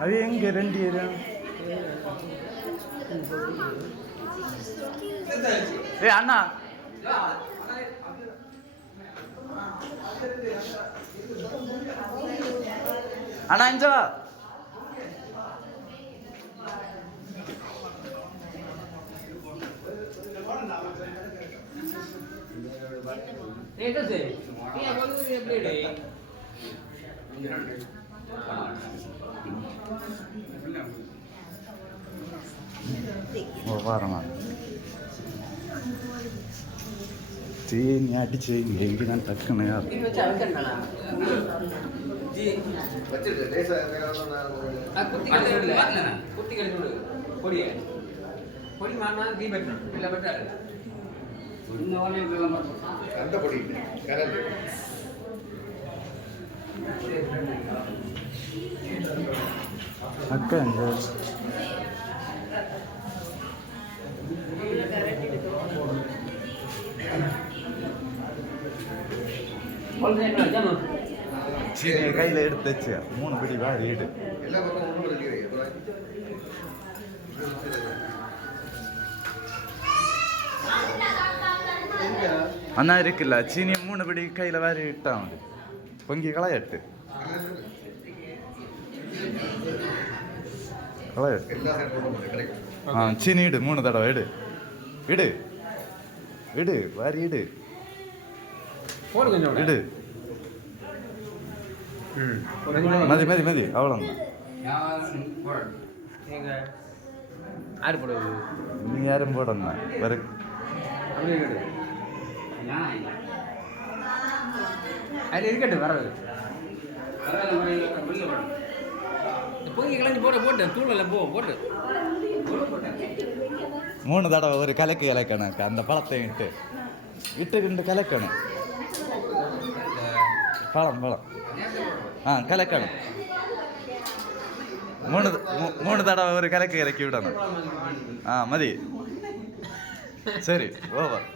அது எங்க ரெண்டு ஏரியா ஏ அண்ணா அண்ணா இஞ்சா வரமா நீ அடிச்சு எங்க நான் டக்குன்னு அக்கா எங்க சீனியை கையில் எடுத்து வச்சு 3 பிடி வாரி எடு அண்ணா இருக்குல்ல சீனியை 3 பிடி கையில் வாரி இட்டான் பொங்கி களையட்டு சீனி இடு 3 தடவை எடு இடு இடு வாரி இடு இடு மதி மதி மதி அவ்வளோதான் நீ யாரும் போடணும் வரு அது இருக்கட்டும் வராது பொங்கி கிளஞ்சி போட்டு தூளில் போட்டு 3 தடவை ஒரு கலக்கு கலக்கணும் அந்த பழத்தை விட்டு விட்டு கலக்கணும் பழம் கலக்கணும் 3 தடவை ஒரு கலக்கு இறக்கி விடணும் மதி சரி ஓவர்